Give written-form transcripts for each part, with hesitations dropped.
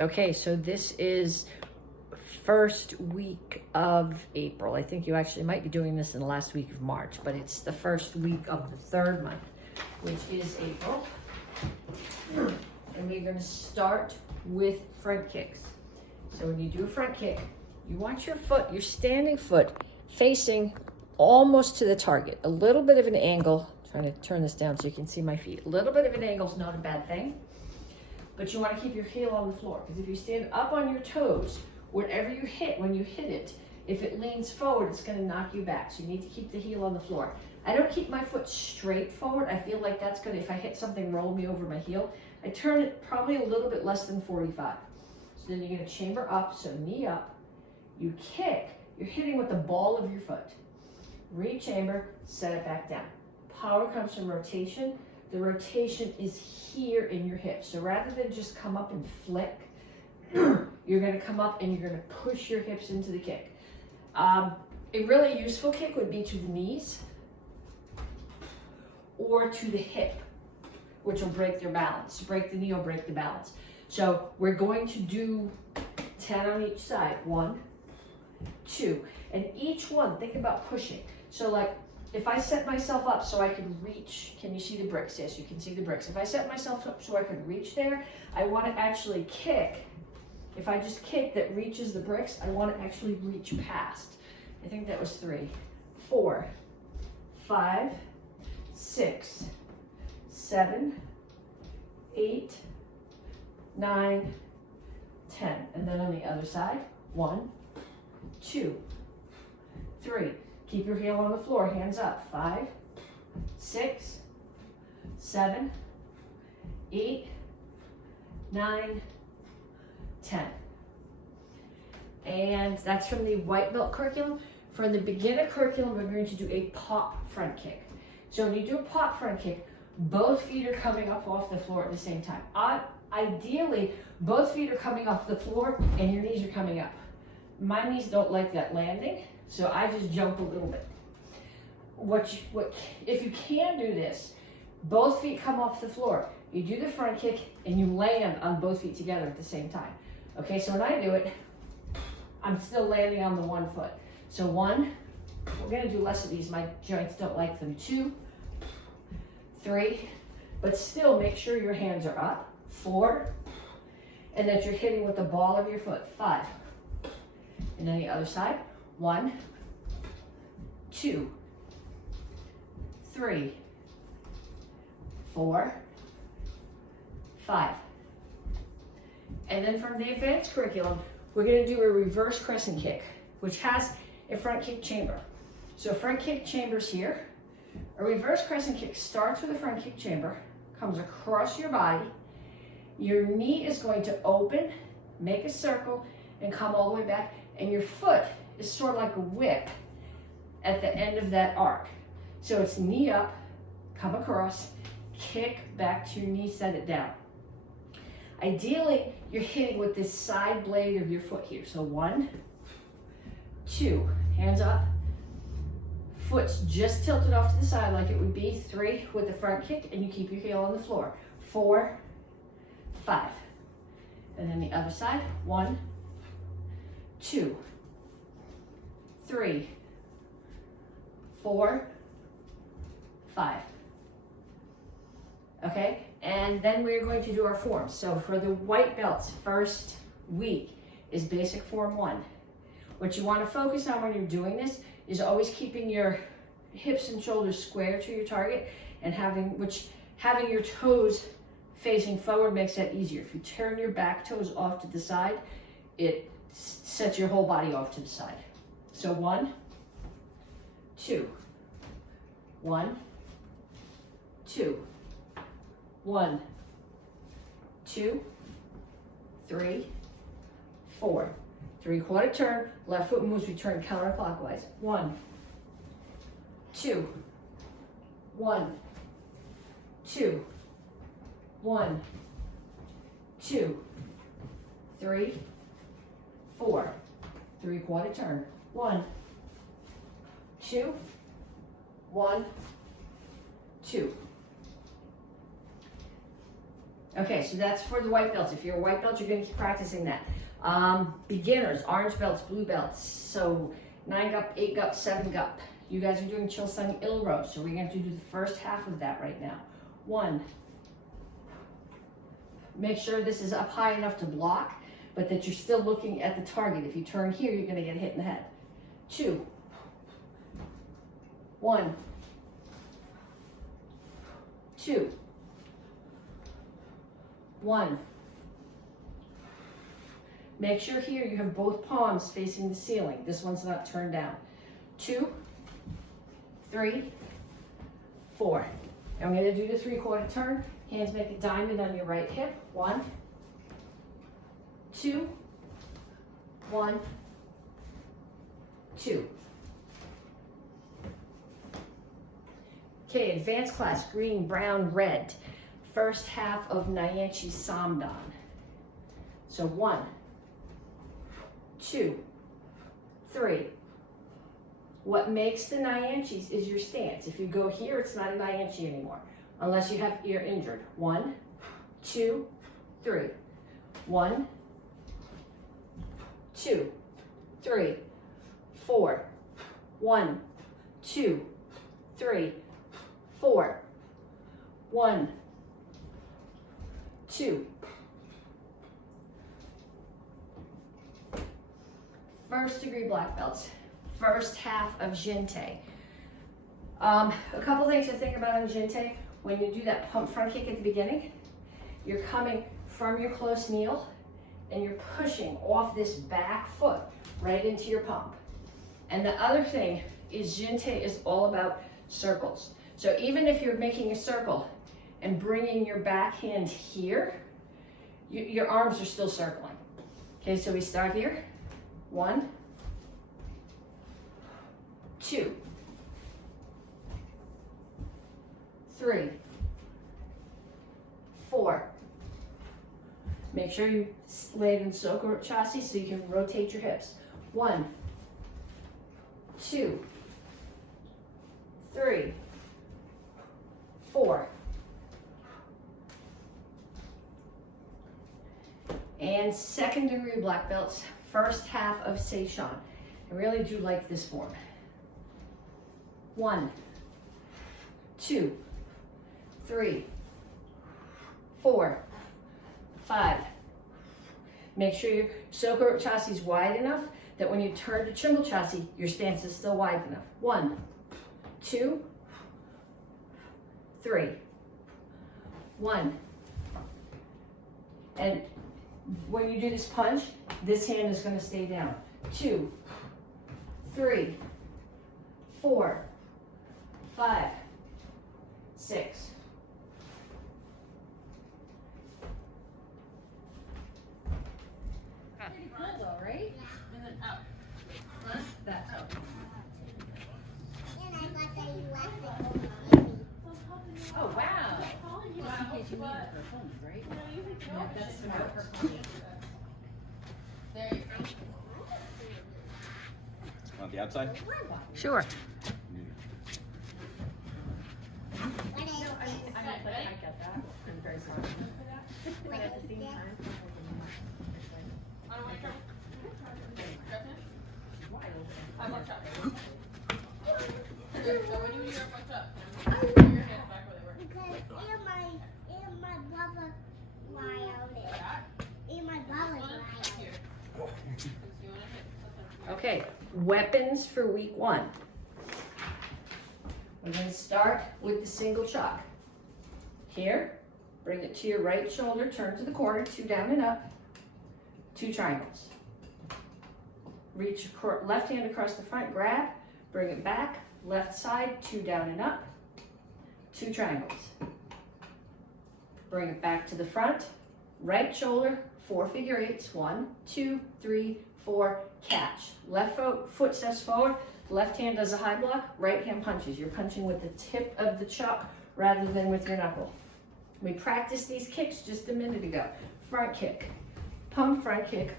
Okay, so this is first week of April. I think you actually might be doing this in the last week of March, but it's the first week of the third month, which is April. And we're gonna start with front kicks. So when you do a front kick, you want your foot, your standing foot, facing almost to the target. A little bit of an angle, trying to turn this down so you can see my feet. A little bit of an angle is not a bad thing, but you want to keep your heel on the floor, because if you stand up on your toes, whatever you hit, when you hit it, if it leans forward, it's going to knock you back. So you need to keep the heel on the floor. I don't keep my foot straight forward. I feel like that's going to, if I hit something, roll me over my heel. I turn it probably a little bit less than 45. So then you're going to chamber up, so knee up. You kick, you're hitting with the ball of your foot. Re-chamber, set it back down. Power comes from rotation. The rotation is here in your hips. So rather than just come up and flick, you're going to come up and you're going to push your hips into the kick. A really useful kick would be to the knees or to the hip, which will break their balance. Break the knee or break the balance. So we're going to do 10 on each side. 1, 2. And each one, think about pushing. So like, if I set myself up so I could reach, can you see the bricks? Yes, you can see the bricks. If I set myself up so I could reach there, I want to actually kick. If I just kick that reaches the bricks, I want to actually reach past. I think that was 3, 4, 5, 6, 7, 8, 9, 10. And then on the other side, 1, 2, 3. Keep your heel on the floor, hands up. 5, 6, 7, 8, 9, 10. And that's from the white belt curriculum. For the beginner curriculum, we're going to do a pop front kick. So when you do a pop front kick, both feet are coming up off the floor at the same time. Ideally, both feet are coming off the floor and your knees are coming up. My knees don't like that landing, so I just jump a little bit. If you can do this, both feet come off the floor. You do the front kick and you land on both feet together at the same time. Okay, so when I do it, I'm still landing on the one foot. So 1, we're gonna do less of these. My joints don't like them. 2, 3, but still make sure your hands are up. 4, and that you're hitting with the ball of your foot. 5, and then the other side. 1, 2, 3, 4, 5. And then from the advanced curriculum, we're going to do a reverse crescent kick, which has a front kick chamber. So front kick chamber's here. A reverse crescent kick starts with a front kick chamber, comes across your body. Your knee is going to open, make a circle, and come all the way back. And your foot is sort of like a whip at the end of that arc. So it's knee up, come across, kick back to your knee, set it down. Ideally, you're hitting with this side blade of your foot here. So 1, 2, hands up. Foot's just tilted off to the side like it would be. 3 with the front kick, and you keep your heel on the floor. 4, 5. And then the other side. 1, 2, 3, 4, 5. Okay, and then we're going to do our forms. So for the white belts, first week is basic form 1. What you want to focus on when you're doing this is always keeping your hips and shoulders square to your target, and having your toes facing forward makes that easier. If you turn your back toes off to the side, it sets your whole body off to the side. So 1, 2, 1, 2, 1, 2, 3, 4. 3/4 turn, left foot moves, we turn counterclockwise. 1, 2, 1, 2, 1, 2, 3, 4. 3/4 turn. 1, 2, 1, 2. Okay, so that's for the white belts. If you're a white belt, you're gonna keep practicing that. Beginners, orange belts, blue belts. So 9 gup, 8 gup, 7 gup. You guys are doing Chil Sung Il row. So we're going to do the first half of that right now. 1. Make sure this is up high enough to block, but that you're still looking at the target. If you turn here, you're going to get hit in the head. 2. 1. 2. 1. Make sure here you have both palms facing the ceiling. This one's not turned down. 2, 3, 4. I'm going to do the 3/4 turn. Hands make a diamond on your right hip. 1, 2, 1, 2. Okay, advanced class, green, brown, red. First half of Nyanchi Samdan. So 1, 2, 3. What makes the Nyanchis is your stance. If you go here, it's not a Nyanchi anymore, unless you're injured. 1, 2, 3. 1, 2, 3, 4. 1, 2, 3, 4. 1, 2. First degree black belts, first half of Jinte. A couple things to think about on Jinte. When you do that pump front kick at the beginning, you're coming from your close kneel and you're pushing off this back foot right into your pump. And the other thing is Jinte is all about circles. So even if you're making a circle and bringing your back hand here, your arms are still circling. Okay, so we start here. 1, 2, 3, 4. Make sure you lay it in Soka Chassis so you can rotate your hips. 1, 2, 3, 4. And second degree black belts, first half of Seishan. I really do like this form. 1, 2, 3, 4, 5. Make sure your Soka chassis is wide enough that when you turn to Chimbal chassis, your stance is still wide enough. 1, 2, 3. 1. And when you do this punch, this hand is going to stay down. 2, 3, 4, 5, 6. Pretty cool though, right? And then out. Huh? That out. And I got that you left it. Oh wow. Just in case you need it for filming, right? Yeah, that's smart for filming. There you go. On the outside? Sure. What is this? I get that. I'm very sorry. But at the same time, I don't want to try. Wide open. I want to. So when you hear a bunch up, put your hands back where they were. Because and my brother wild it. And my brother's wild. Here. You want to hit something. Okay, weapons for week 1. We're going to start with the single chalk. Here, bring it to your right shoulder, turn to the corner, 2 down and up, 2 triangles. Reach your left hand across the front, grab, bring it back, left side, 2 down and up, 2 triangles. Bring it back to the front, right shoulder, 4 figure 8s, 1, 2, 3, 4, catch. Left foot steps forward, left hand does a high block, right hand punches. You're punching with the tip of the chalk rather than with your knuckle. We practiced these kicks just a minute ago. Front kick, pump front kick,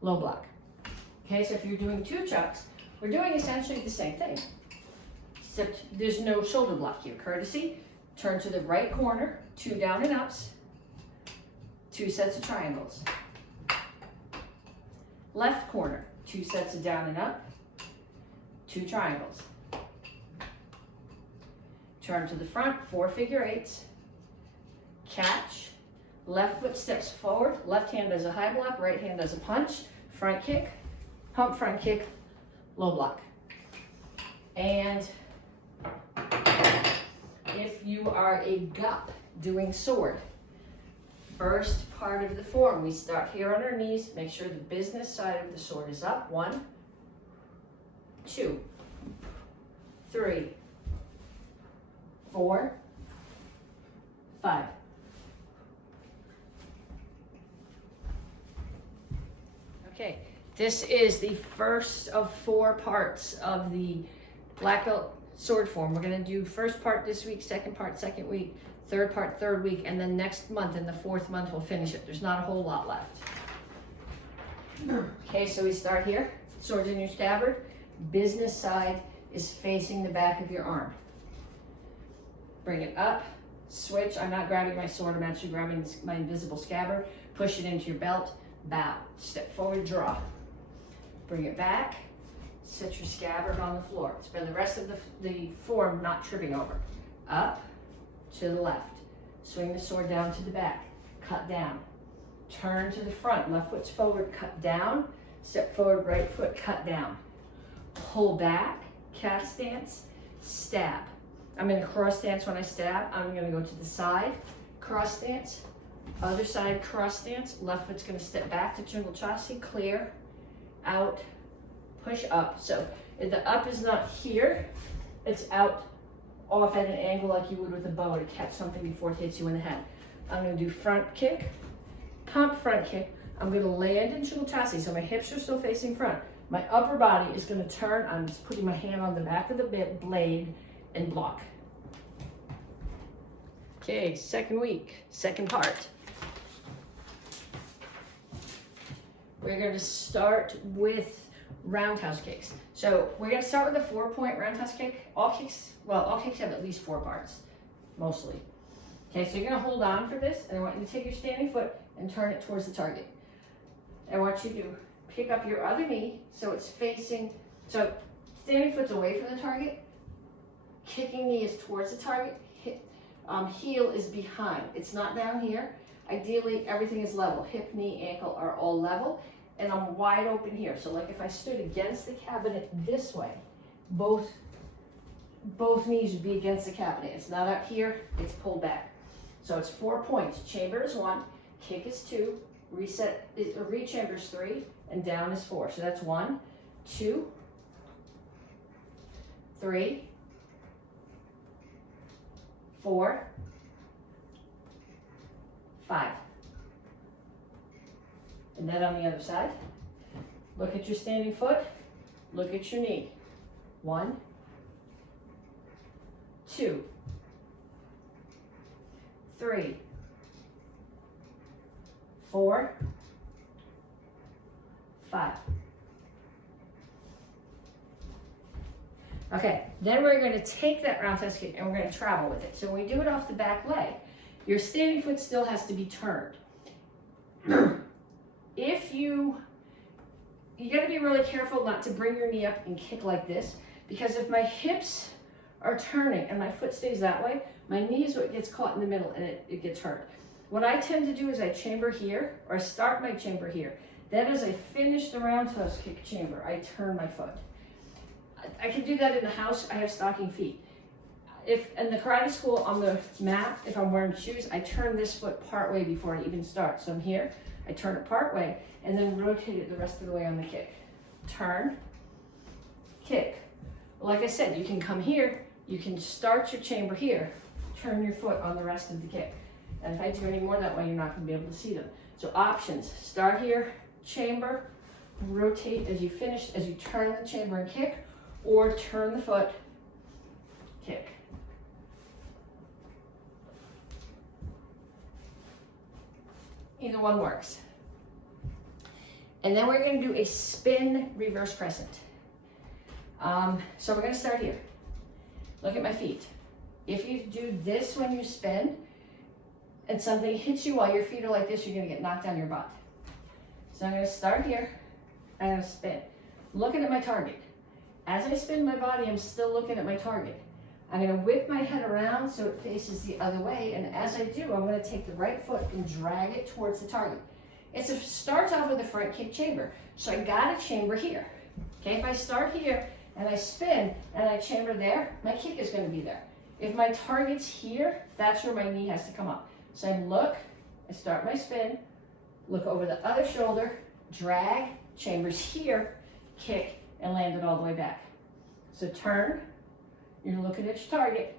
low block. Okay, so if you're doing 2 chucks, we're doing essentially the same thing, except there's no shoulder block here. Courtesy, turn to the right corner, 2 down and ups, 2 sets of triangles. Left corner, 2 sets of down and up, 2 triangles. Turn to the front, 4 figure eights. Catch. Left foot steps forward, left hand does a high block, right hand does a punch, front kick, pump front kick, low block. And if you are a gup doing sword, first part of the form, we start here on our knees, make sure the business side of the sword is up. 1, 2, 3, 4, 5. Okay, this is the first of 4 parts of the black belt sword form. We're gonna do first part this week, second part second week, third part third week, and then next month, in the 4th month, we'll finish it. There's not a whole lot left. Okay, so we start here, sword in your scabbard. Business side is facing the back of your arm. Bring it up, switch. I'm not grabbing my sword, I'm actually grabbing my invisible scabbard. Push it into your belt, bow. Step forward, draw. Bring it back, set your scabbard on the floor. Spend the rest of the form not tripping over. Up, to the left. Swing the sword down to the back, cut down. Turn to the front, left foot's forward, cut down. Step forward, right foot, cut down. Pull back, calf stance, stab. I'm in a cross stance when I stab. I'm gonna go to the side, cross stance, other side, cross stance. Left foot's gonna step back to jungle chassi, clear, out, push up. So if the up is not here, it's out off at an angle like you would with a bow to catch something before it hits you in the head. I'm gonna do front kick, pump front kick. I'm gonna land in jungle chassi, so my hips are still facing front. My upper body is gonna turn. I'm just putting my hand on the back of the blade and block. Okay, second week, second part. We're gonna start with roundhouse kicks. So we're gonna start with a 4-point roundhouse kick. All kicks have at least 4 parts, mostly. Okay, so you're gonna hold on for this, and I want you to take your standing foot and turn it towards the target. I want you to pick up your other knee so it's facing, so standing foot's away from the target, kicking knee is towards the target, heel is behind. It's not down here. Ideally, everything is level. Hip, knee, ankle are all level, and I'm wide open here. So like if I stood against the cabinet this way, both knees would be against the cabinet. It's not up here, it's pulled back. So it's 4 points. Chamber is 1, kick is 2, rechamber is 3, and down is 4. So that's 1, 2, 3, 4, 5. And then on the other side, look at your standing foot, look at your knee. 1, 2, 3, 4, 5. Okay, then we're going to take that roundhouse kick and we're going to travel with it. So when we do it off the back leg, your standing foot still has to be turned. If you got to be really careful not to bring your knee up and kick like this, because if my hips are turning and my foot stays that way, my knee is what gets caught in the middle and it gets hurt. What I tend to do is I chamber here, or I start my chamber here. Then as I finish the roundhouse kick chamber, I turn my foot. I can do that in the house. I have stocking feet. If in the karate school on the mat, if I'm wearing shoes, I turn this foot part way before I even start. So I'm here, I turn it part way, and then rotate it the rest of the way on the kick. Turn, kick. Like I said, you can come here, you can start your chamber here, turn your foot on the rest of the kick. And if I do any more that way, you're not going to be able to see them. So options, start here, chamber, rotate as you finish, as you turn the chamber and kick, or turn the foot, kick. Either one works. And then we're going to do a spin reverse crescent. So we're going to start here. Look at my feet. If you do this when you spin, and something hits you while your feet are like this, you're gonna get knocked down your butt. So I'm gonna start here, I'm gonna spin. Looking at my target. As I spin my body, I'm still looking at my target. I'm gonna whip my head around so it faces the other way, and as I do, I'm gonna take the right foot and drag it towards the target. It starts off with a front kick chamber, so I got a chamber here. Okay, if I start here and I spin and I chamber there, my kick is gonna be there. If my target's here, that's where my knee has to come up. So I look, I start my spin, look over the other shoulder, drag, chambers here, kick, and land it all the way back. So turn, you're looking at your target.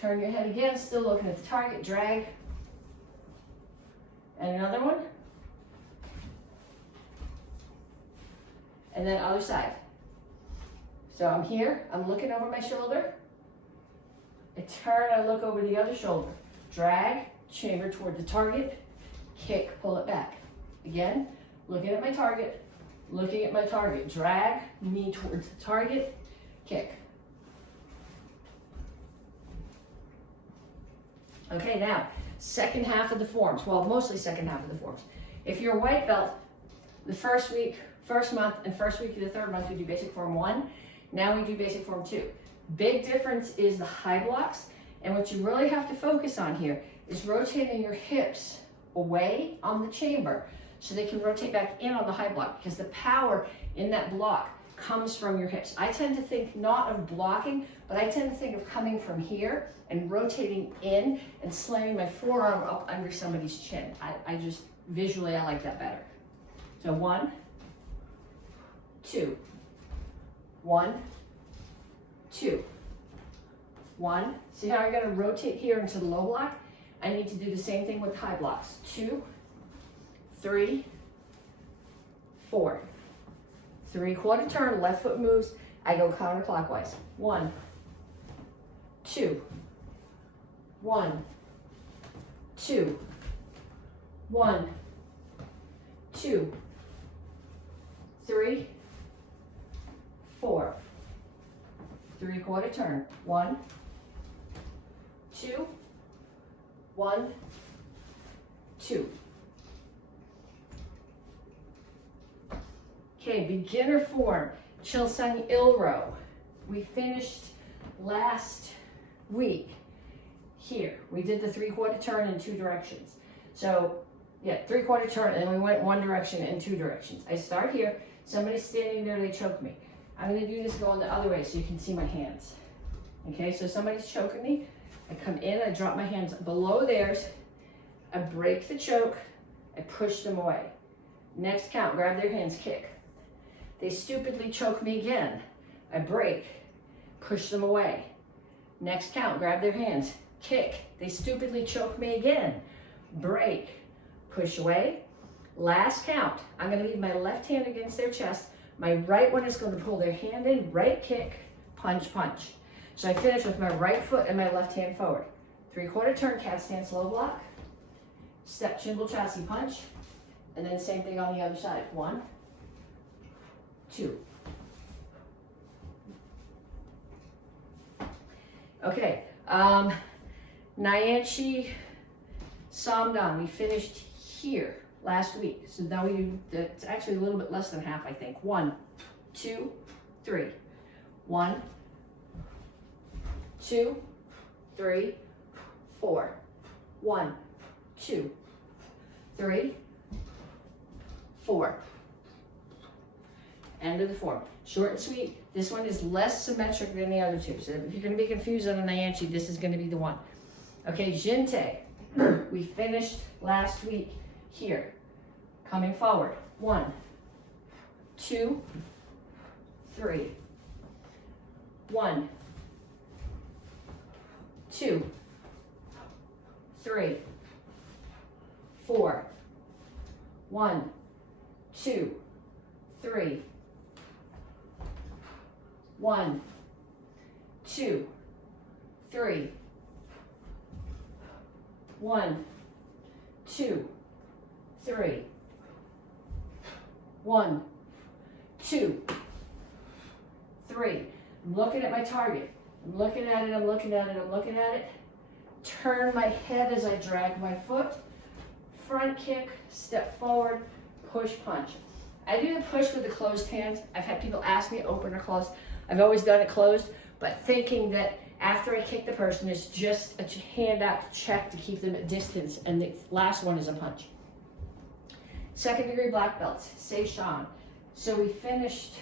Turn your head again, still looking at the target, drag. And another one. And then other side. So I'm here, I'm looking over my shoulder. I turn, I look over the other shoulder. Drag, chamber toward the target, kick, pull it back. Again, looking at my target, looking at my target. Drag, knee towards the target, kick. Okay, now, second half of the forms. Well, mostly second half of the forms. If you're a white belt, the first week, first month, and first week of the third month, we do basic form 1. Now we do basic form 2. Big difference is the high blocks, and what you really have to focus on here is rotating your hips away on the chamber so they can rotate back in on the high block, because the power in that block comes from your hips. I tend to think not of blocking, but I tend to think of coming from here and rotating in and slamming my forearm up under somebody's chin. I just, visually, I like that better. So 1, 2, 1, 2, 1. See how I'm gonna rotate here into the low block? I need to do the same thing with high blocks. 2, 3, 4. 3/4 turn, left foot moves. I go counterclockwise. 1, 2, 1, 2, 1, 2, 3, 4. 3/4 turn. 1, 2, 1, 2. Okay, beginner form, Chilsung Il row. We finished last week here. We did the 3/4 turn in 2 directions. So, yeah, 3/4 turn, and we went 1 direction and 2 directions. I start here, somebody's standing there, they choke me. I'm gonna do this going the other way so you can see my hands. Okay, so somebody's choking me. I come in, I drop my hands below theirs, I break the choke, I push them away. Next count, grab their hands, kick. They stupidly choke me again. I break, push them away. Next count, grab their hands, kick. They stupidly choke me again. Break, push away. Last count, I'm gonna leave my left hand against their chest. My right one is gonna pull their hand in, right kick, punch, punch. So I finish with my right foot and my left hand forward. 3/4 turn, cat stance, low block. Step, chimbal, chassis, punch. And then same thing on the other side. 1, 2. Okay, Nyanchi Samdan, we finished here last week. So now we do, it's actually a little bit less than half, I think. 1, 2, 3. 1, 2, 3, 4. 1, 2, 3, 4. End of the form. Short and sweet. This one is less symmetric than the other 2. So if you're going to be confused on a Nyanchi, this is going to be the one. Okay, Jinte. We finished last week here. Coming forward. 1, 2, 3. 1, 2, 3, 4. 1, 2, 3. 1, 2, 3. 1, 2, 3. 1, 2, 3. I'm looking at my target. I'm looking at it, I'm looking at it, I'm looking at it. turn my head as I drag my foot, front kick, step forward, push, punch. I do the push with the closed hands. I've had people ask me open or closed. I've always done it closed, but thinking that after I kick the person, it's just a hand out to check to keep them at distance, and the last one is a punch. Second degree black belts, say Sean. So we finished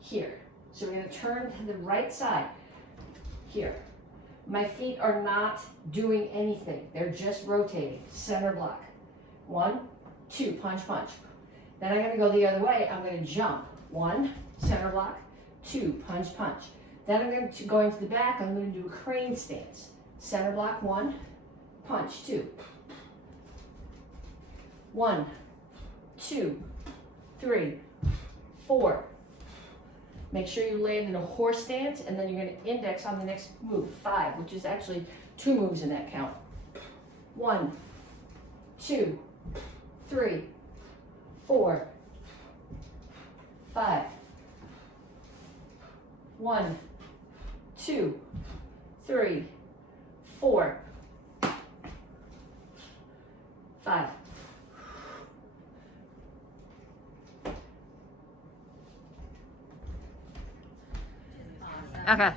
here. So we're gonna turn to the right side, here. My feet are not doing anything. They're just rotating, center block. 1, 2, punch, punch. Then I'm gonna go the other way, I'm gonna jump. 1, center block, 2, punch, punch. Then I'm going to the back, I'm gonna do a crane stance. Center block, 1, punch, 2. 1, 2, 3, 4. Make sure you land in a horse stance, and then you're going to index on the next move, 5, which is actually 2 moves in that count. 1, 2, 3, 4, 5. 1, 2, 3, 4, 5. Okay.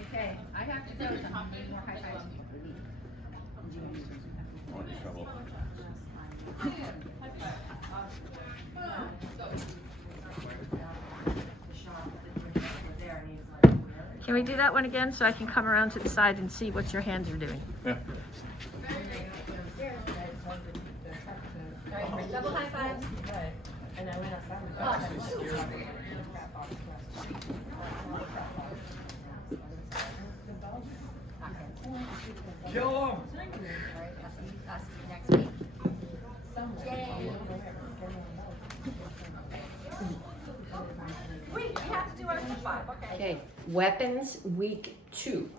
Okay, I have to go. More high fives. Can we do that one again so I can come around to the side and see what your hands are doing? Yeah. Double high fives. And I went outside. Kill him! I'll see you next week. Wait, we have to do our 5, okay. Okay, weapons, week 2.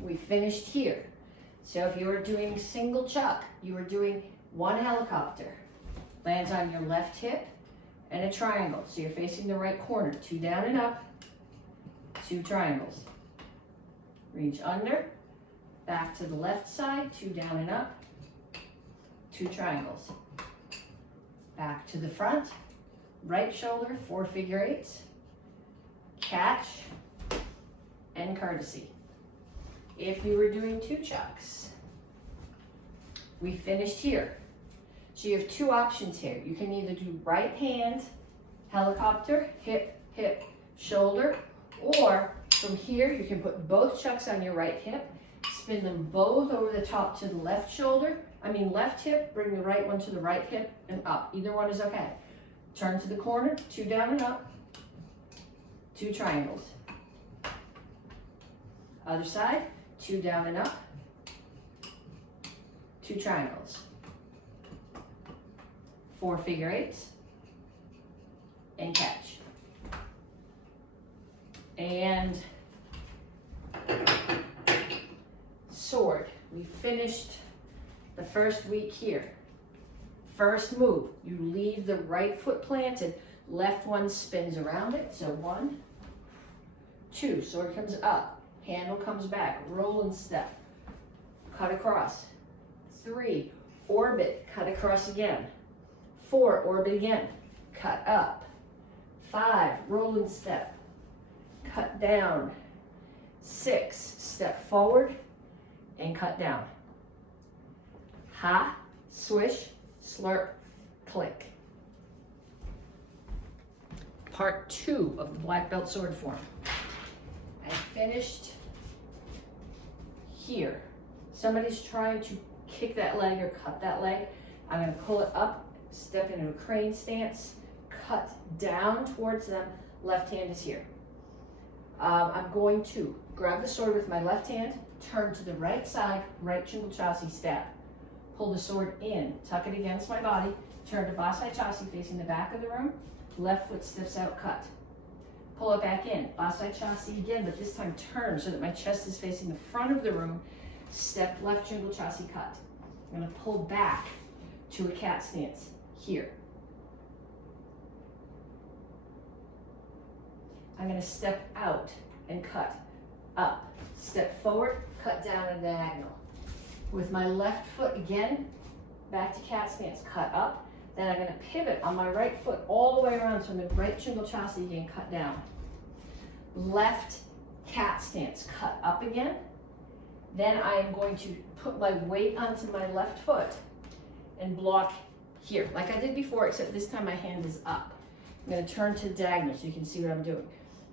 We finished here. So if you were doing single chuck, you were doing 1 helicopter. Lands on your left hip and a triangle. So you're facing the right corner. 2 down and up, 2 triangles. Reach under, back to the left side, 2 down and up, 2 triangles. Back to the front, right shoulder, 4 figure 8s, catch, and courtesy. If you were doing 2 chucks, we finished here. So you have 2 options here. You can either do right hand, helicopter, hip, hip, shoulder, or from here you can put both chucks on your right hip, spin them both over the top to the left shoulder, left hip, bring the right one to the right hip and up. Either one is okay. Turn to the corner, 2 down and up, 2 triangles. Other side, 2 down and up, 2 triangles. 4 figure 8s, and catch. And sword. We finished the first week here. First move, you leave the right foot planted, left one spins around it. So 1, 2, sword comes up, handle comes back, roll and step, cut across. 3, orbit, cut across again. 4, orbit again, cut up. 5, roll and step, cut down. 6, step forward and cut down. Ha, swish, slurp, click. Part 2 of the black belt sword form. I finished here. Somebody's trying to kick that leg or cut that leg. I'm going to pull it up, step into a crane stance, cut down towards them. Left hand is here. I'm going to grab the sword with my left hand, turn to the right side, right shingle chassis stab. Pull the sword in, tuck it against my body, turn to Vasai chassis facing the back of the room, left foot steps out, cut. pull it back in. Basai Chasi again, but this time turn so that my chest is facing the front of the room. Step left Jungle Chasi cut. I'm gonna pull back to a cat stance here. I'm gonna step out and cut up. Step forward, cut down and diagonal. With my left foot again, back to cat stance, cut up. Then I'm gonna pivot on my right foot all the way around, so I'm in right Jungle Chasi again, cut down. Left cat stance, cut up again. Then I am going to put my weight onto my left foot and block here, like I did before, except this time my hand is up. I'm gonna turn to diagonal so you can see what I'm doing.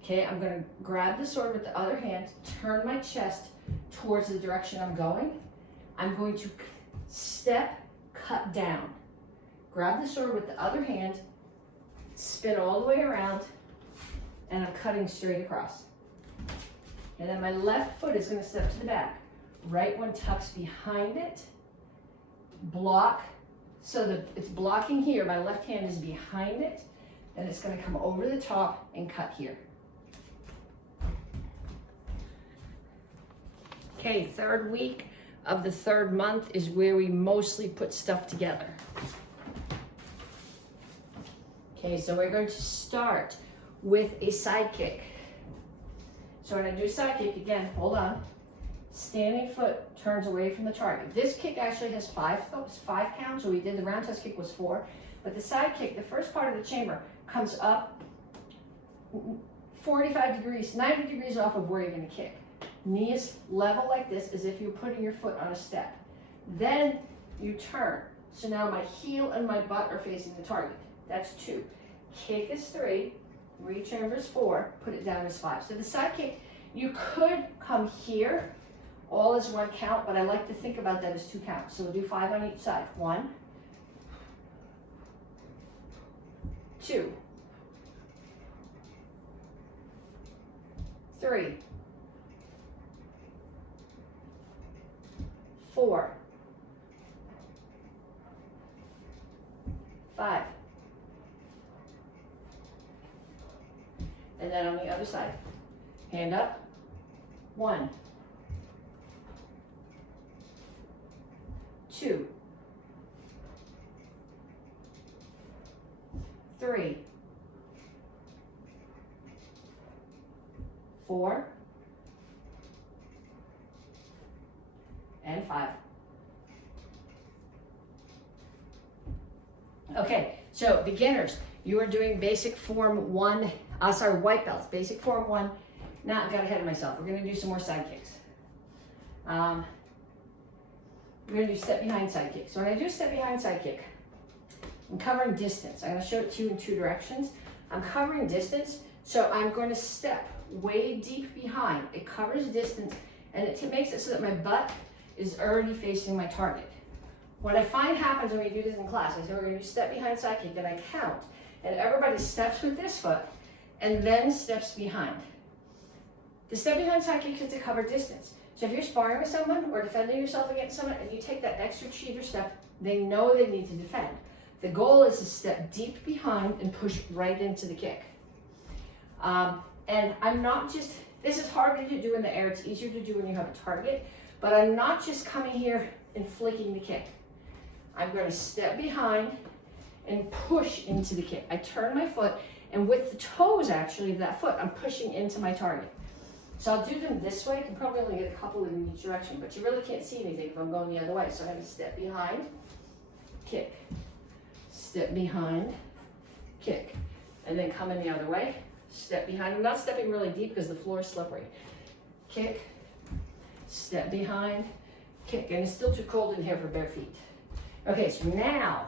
Okay, I'm gonna grab the sword with the other hand, turn my chest towards the direction I'm going. I'm going to step, cut down. Grab the sword with the other hand, spin all the way around, and I'm cutting straight across. And then my left foot is gonna step to the back. Right one tucks behind it, block, so that it's blocking here. My left hand is behind it, and it's gonna come over the top and cut here. Okay, third week of the third month is where we mostly put stuff together. Okay, so we're going to start with a side kick. So when I do side kick, again, hold on. Standing foot turns away from the target. This kick actually has 5 counts, so we did the roundhouse kick was 4. But the side kick, the first part of the chamber, comes up 45 degrees, 90 degrees off of where you're gonna kick. Knee is level like this, as if you're putting your foot on a step. Then you turn. So now my heel and my butt are facing the target. That's 2. Kick is 3, rechamber is 4, put it down as 5. So the side kick, you could come here, all as 1 count, but I like to think about that as 2 counts. So we'll do 5 on each side. 1, 2, 3, 4, 5. And then on the other side, hand up, 1, 2, 3, 4, and 5. Okay, so beginners, you are doing basic form 1, white belts, basic form 1. Now I got ahead of myself. We're gonna do some more side kicks. We're gonna do step behind side kick. So when I do step behind side kick, I'm covering distance. I'm gonna show it to you in 2 directions. I'm covering distance, so I'm going to step way deep behind. It covers distance, and it makes it so that my butt is already facing my target. What I find happens when we do this in class, I say we're gonna do step behind side kick, and I count, and everybody steps with this foot, and then steps behind. The step behind side kick is to cover distance. So if you're sparring with someone or defending yourself against someone and you take that extra cheater step, they know they need to defend. The goal is to step deep behind and push right into the kick. And I'm not just, this is harder to do in the air, it's easier to do when you have a target, but I'm not just coming here and flicking the kick. I'm going to step behind and push into the kick. I turn my foot, and with the toes actually of that foot, I'm pushing into my target. So I'll do them this way. I can probably only get a couple in each direction, but you really can't see anything if I'm going the other way. So I'm going to step behind, kick, step behind, kick, and then come in the other way, step behind. I'm not stepping really deep because the floor is slippery. Kick, step behind, kick, and it's still too cold in here for bare feet. Okay, so now,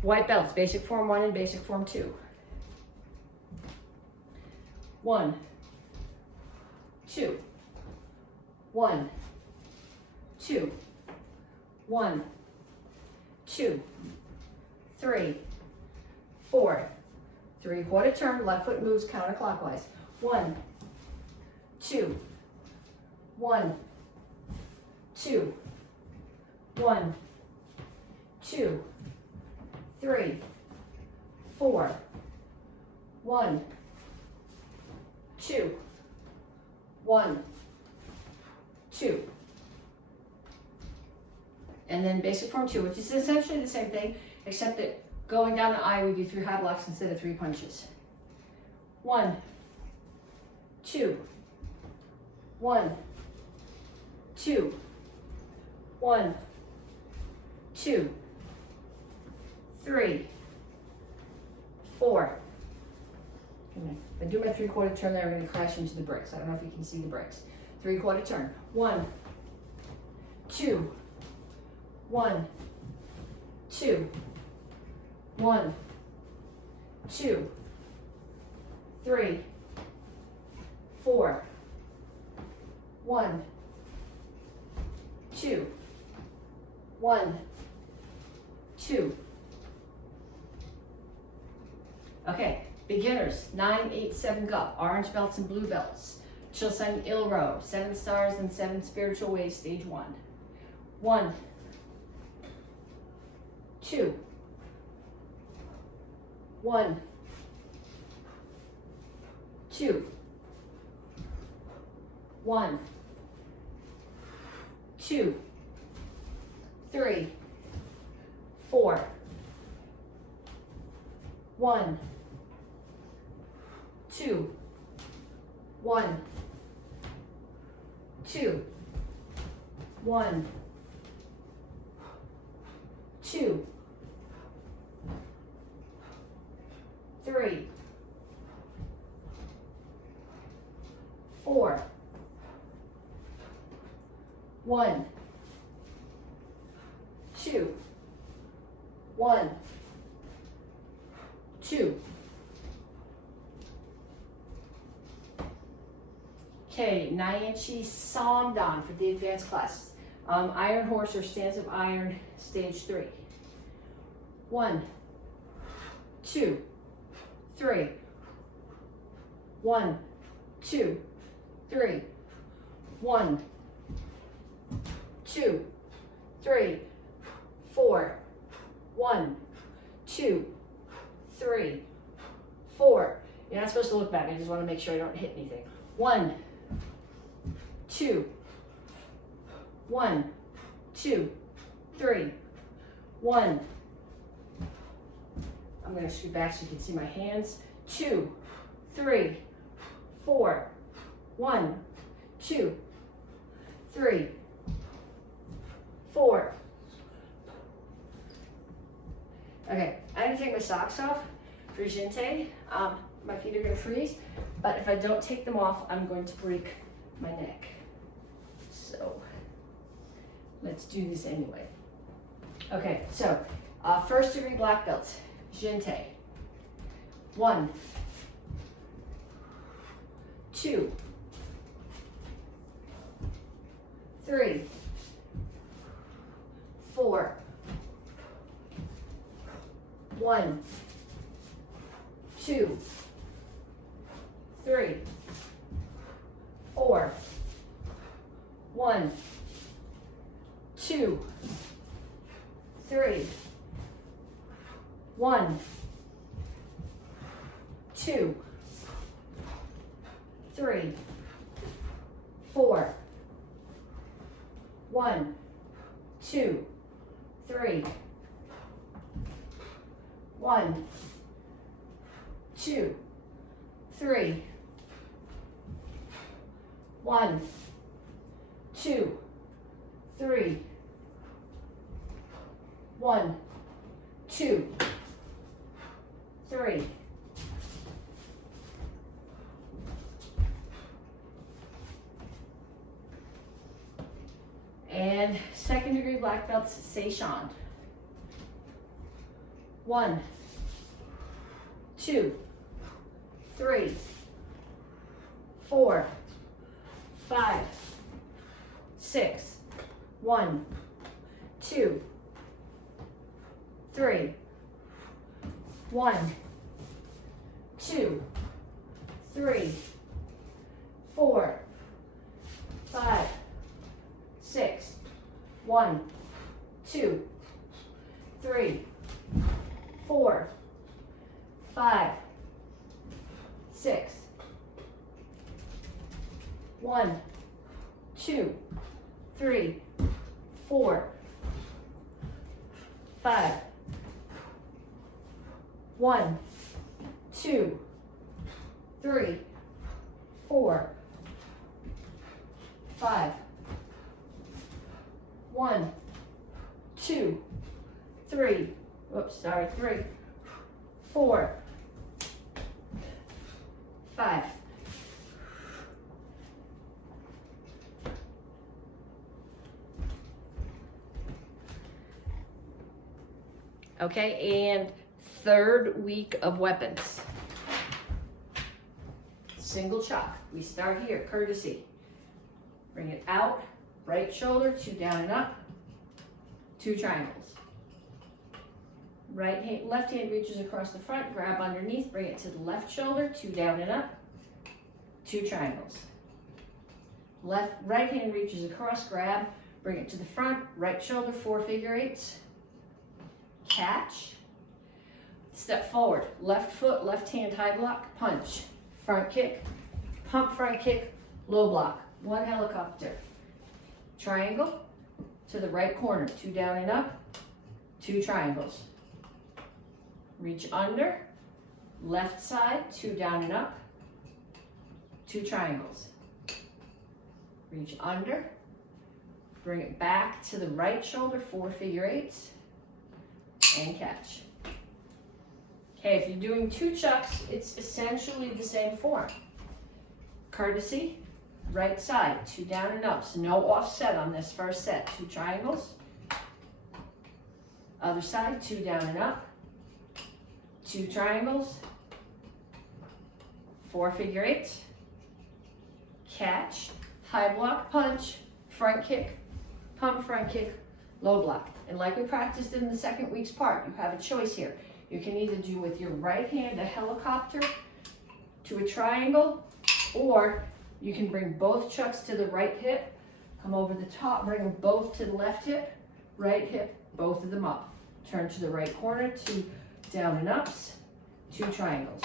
white belts, basic form 1 and basic form 2. 1, 2, 1, 2, 1, 2, 3, 4, 3/4 turn, left foot moves counterclockwise. 1, 2, 1, 2, 1, 2, 3, 4, 1, 2, 1, 2. And then basic form 2, which is essentially the same thing, except that going down the I, we do 3 high blocks instead of 3 punches. 1, 2, 1, 2, 1, 2, 3, 4. If I do my 3/4 turn there, I'm going to crash into the bricks. I don't know if you can see the bricks. 3/4 turn. 1, 2, 1, 2, 1, 2, 3, 4, 1, 2, 1, 2. Okay, beginners, 9, 8, 7 go. Orange belts and blue belts. Chilsung Il Row, 7 stars and 7 spiritual ways, stage 1. 1, 2, 1, 2, 1, 2, 3, 4, 1, 2, 1, 2, 1, 2, 3, 4, 1, 2, 1, 2. Okay, Nyanchi Samdan for the advanced class. Iron horse or stands of iron, stage 3. 1, 2, 3. 1, 2, 3. 1, 2, 3, 4. 1, 2, 3, 4. You're not supposed to look back. I just want to make sure I don't hit anything. 1, 2, 1, 2, 3, 1. I'm going to scoot back so you can see my hands. 2, 3, 4. 1, 2, 3, 4. Okay, I'm going to take my socks off for Jinte. My feet are going to freeze, but if I don't take them off, I'm going to break my neck. So let's do this anyway. Okay, so 1st degree black belt, Jinte. 1, 2, 3, 4. 1, 2, 3, 4. 1, 2, 3. 1, 2, 3, 4. 1, 2, 3. 1, 2, 3. 1, 2, 3. 1, 2, 3. And 2nd degree black belts, Seishan. 1, 2, 3, 4, 5, 6. 1, 2, 3. 1, 2, 3, 4, 5, 6. 1, 2, 3, 4, 5, 6. 1, 2, 3, 4, 5. 1, 2, 3, 4, 5. 1, 2, 3. Oops, sorry. 3, 4, 5. Okay, and third week of weapons. Single chop. We start here, courtesy. Bring it out, right shoulder, 2 down and up, 2 triangles. Left hand reaches across the front, grab underneath, bring it to the left shoulder, 2 down and up, 2 triangles. Right hand reaches across, grab, bring it to the front, right shoulder, 4 figure eights. Catch, step forward, left foot, left hand high block, punch, front kick, pump front kick, low block, 1 helicopter, triangle to the right corner, 2 down and up, 2 triangles, reach under, left side, 2 down and up, 2 triangles, reach under, bring it back to the right shoulder, 4 figure eights, and catch. Okay, if you're doing 2 chucks, it's essentially the same form. Courtesy, right side, 2 down and up, so no offset on this first set. 2 triangles. Other side, 2 down and up, 2 triangles, 4 figure eights, catch, high block, punch, front kick, pump front kick, low block. And like we practiced in the second week's part, you have a choice here. You can either do with your right hand a helicopter to a triangle, or you can bring both chucks to the right hip, come over the top, bring them both to the left hip, right hip, both of them up. Turn to the right corner, 2 down and ups, 2 triangles.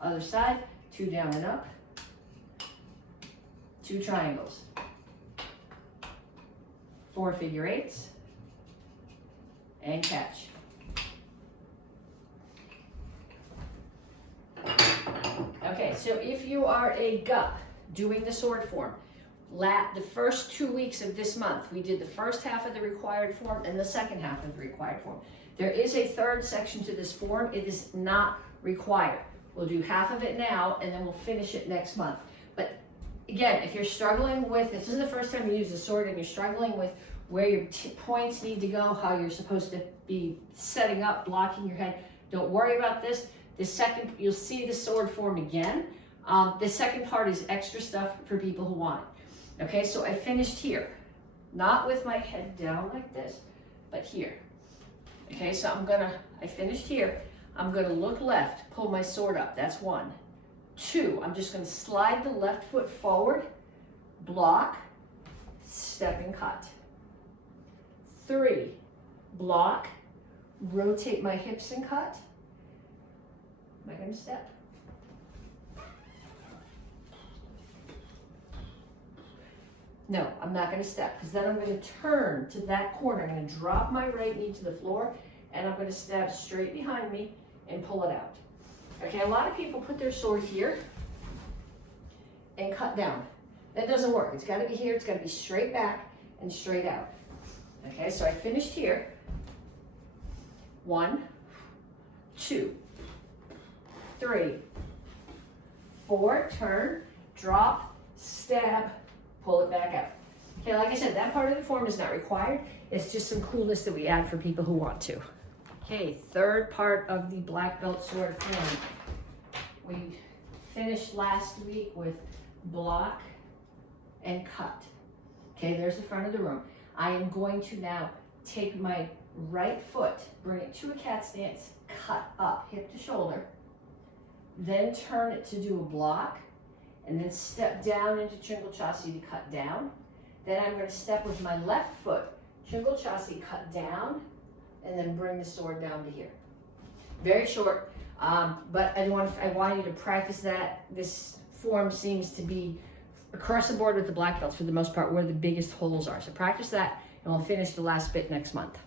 Other side, 2 down and up, 2 triangles. 4 figure eights, and catch. Okay, so if you are a gup doing the sword form, the first 2 weeks of this month, we did the first half of the required form and the second half of the required form. There is a third section to this form. It is not required. We'll do half of it now, and then we'll finish it next month. But again, if you're struggling with, if this is the first time you use the sword and you're struggling with where your points need to go, how you're supposed to be setting up, blocking your head, don't worry about this. The second, you'll see the sword form again. The second part is extra stuff for people who want it. Okay, so I finished here. Not with my head down like this, but here. Okay, so I finished here. I'm gonna look left, pull my sword up, that's 1. 2, I'm just gonna slide the left foot forward, block, step and cut. 3, block, rotate my hips and cut. Am I gonna step? No, I'm not gonna step, because then I'm gonna turn to that corner. I'm gonna drop my right knee to the floor, and I'm gonna stab straight behind me and pull it out. Okay, a lot of people put their sword here and cut down. That doesn't work. It's gotta be here, it's gotta be straight back and straight out. Okay, so I finished here. 1, 2, 3, 4, turn, drop, stab, pull it back out. Okay, like I said, that part of the form is not required. It's just some coolness that we add for people who want to. Okay, third part of the black belt sword form. We finished last week with block and cut. Okay, there's the front of the room. I am going to now take my right foot, bring it to a cat stance, cut up, hip to shoulder, then turn it to do a block, and then step down into Chingle Chassi to cut down. Then I'm going to step with my left foot, Chingle Chassi, cut down, and then bring the sword down to here. Very short, but I want you to practice that this form seems to be across the board with the black belts for the most part where the biggest holes are. So practice that and we'll finish the last bit next month.